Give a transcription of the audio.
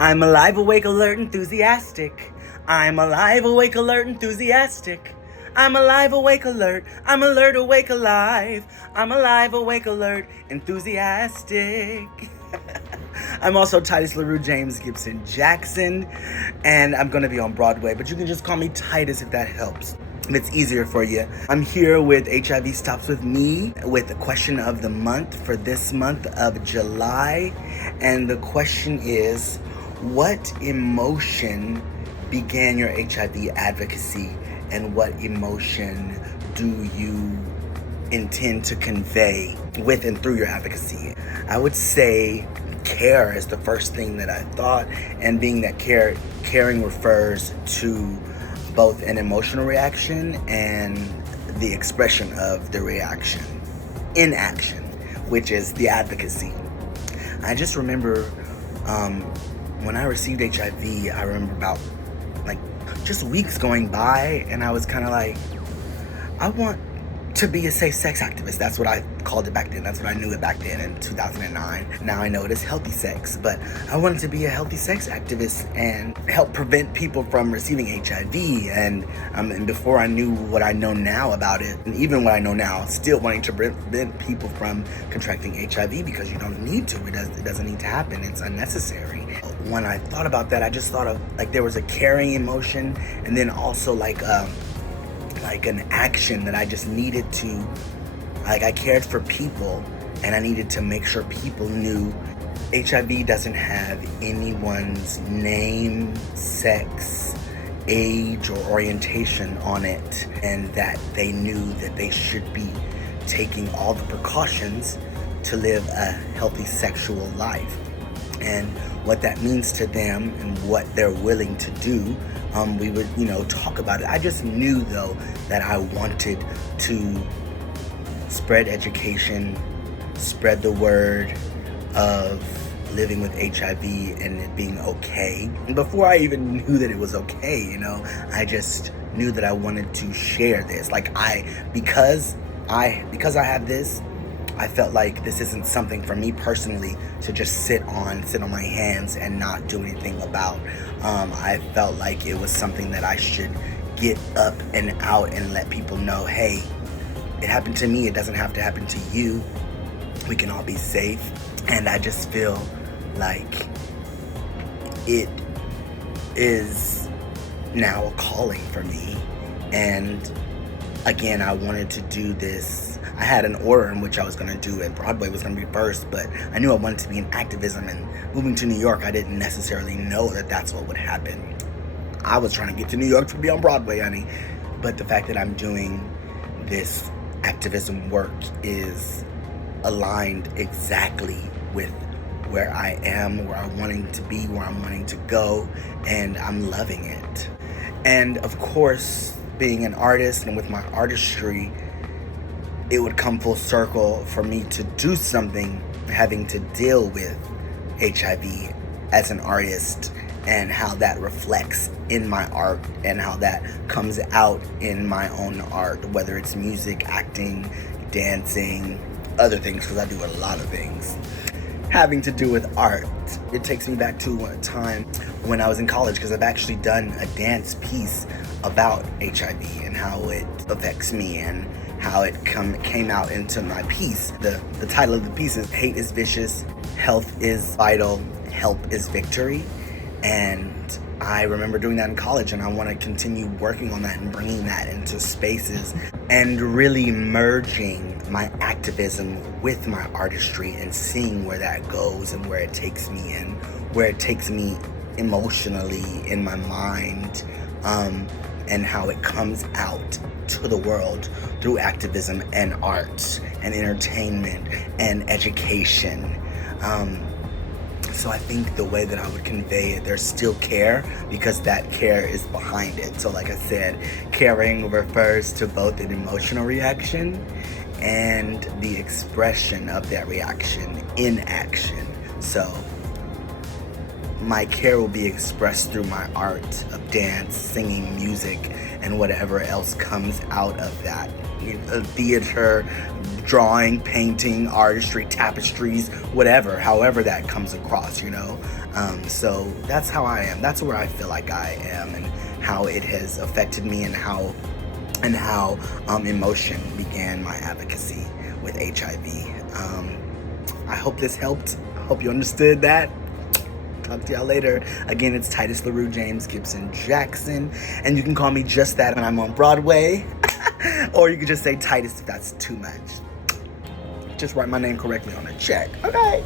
I'm alive, awake, alert, enthusiastic. I'm alive, awake, alert, enthusiastic. I'm alive, awake, alert. I'm alert, awake, alive. I'm alive, awake, alert, enthusiastic. I'm also Tytus LaRue James Gibson Jackson, and I'm gonna be on Broadway, but you can just call me Tytus if that helps. If it's easier for you. I'm here with HIV Stops With Me with the question of the month for this month of July. And the question is, what emotion began your HIV advocacy, and what emotion do you intend to convey with and through your advocacy? I would say care is the first thing that I thought, and being that caring refers to both an emotional reaction and the expression of the reaction in action, which is the advocacy. I just remember when I received HIV, I remember about just weeks going by, and I was kind of like, I want to be a safe sex activist. That's what I called it back then. That's what I knew it back then in 2009. Now I know it as healthy sex, but I wanted to be a healthy sex activist and help prevent people from receiving HIV. And before I knew what I know now about it, and even what I know now, still wanting to prevent people from contracting HIV because you don't need to. It doesn't need to happen. It's unnecessary. When I thought about that, I just thought of there was a caring emotion, and then also like an action that I just needed to, I cared for people, and I needed to make sure people knew HIV doesn't have anyone's name, sex, age, or orientation on it, and that they knew that they should be taking all the precautions to live a healthy sexual life. And what that means to them and what they're willing to do, we would, talk about it. I just knew, though, that I wanted to spread education, spread the word of living with HIV and it being okay. And before I even knew that it was okay, I just knew that I wanted to share this. Because I have this, I felt like this isn't something for me personally to just sit on my hands and not do anything about. I felt like it was something that I should get up and out and let people know, hey, it happened to me. It doesn't have to happen to you. We can all be safe. And I just feel like it is now a calling for me. And again, I wanted to do this. I had an order in which I was going to do it. Broadway was going to be first, but I knew I wanted to be in activism, and moving to New York, I didn't necessarily know that that's what would happen. I was trying to get to New York to be on Broadway, honey. But the fact that I'm doing this activism work is aligned exactly with where I am, where I'm wanting to be, where I'm wanting to go, and I'm loving it. And of course, being an artist and with my artistry, it would come full circle for me to do something having to deal with HIV as an artist, and how that reflects in my art and how that comes out in my own art, whether it's music, acting, dancing, other things, because I do a lot of things having to do with art. It takes me back to a time when I was in college, because I've actually done a dance piece about HIV and how it affects me and how it came out into my piece. The title of the piece is Hate is Vicious, Health is Vital, Help is Victory. And I remember doing that in college, and I want to continue working on that and bringing that into spaces and really merging my activism with my artistry and seeing where that goes and where it takes me and where it takes me emotionally in my mind, and how it comes out to the world through activism and art and entertainment and education. So I think the way that I would convey it, there's still care, because that care is behind it. So like I said, caring refers to both an emotional reaction and the expression of that reaction in action. So my care will be expressed through my art of dance, singing, music, and whatever else comes out of that. Theater, drawing, painting, artistry, tapestries, whatever, however that comes across, So that's how I am. That's where I feel like I am, and how it has affected me, and how emotion began my advocacy with HIV. I hope this helped. I hope you understood that. Talk to y'all later. Again, it's Tytus LaRue James Gibson Jackson, and you can call me just that when I'm on Broadway, or you can just say Tytus if that's too much. Just write my name correctly on a check, okay?